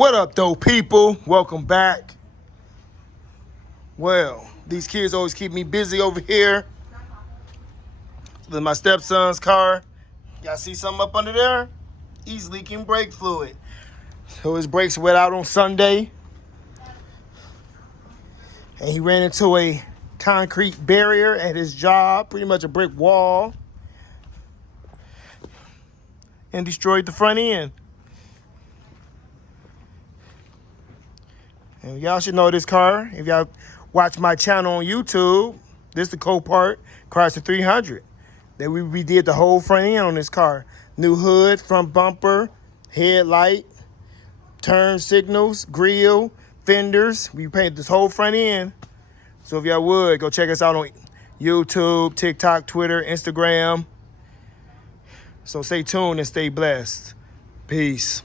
What up, though, people? Welcome back. Well, these kids always keep me busy over here. This is my stepson's car. Y'all see something up under there? He's leaking brake fluid. So his brakes wet out on Sunday. And he ran into a concrete barrier at his job, pretty much a brick wall, and destroyed the front end. And y'all should know this car. If y'all watch my channel on YouTube, this is the Copart Chrysler 300. That we redid the whole front end on this car. New hood, front bumper, headlight, turn signals, grille, fenders. We painted this whole front end. So if y'all would, go check us out on YouTube, TikTok, Twitter, Instagram. So stay tuned and stay blessed. Peace.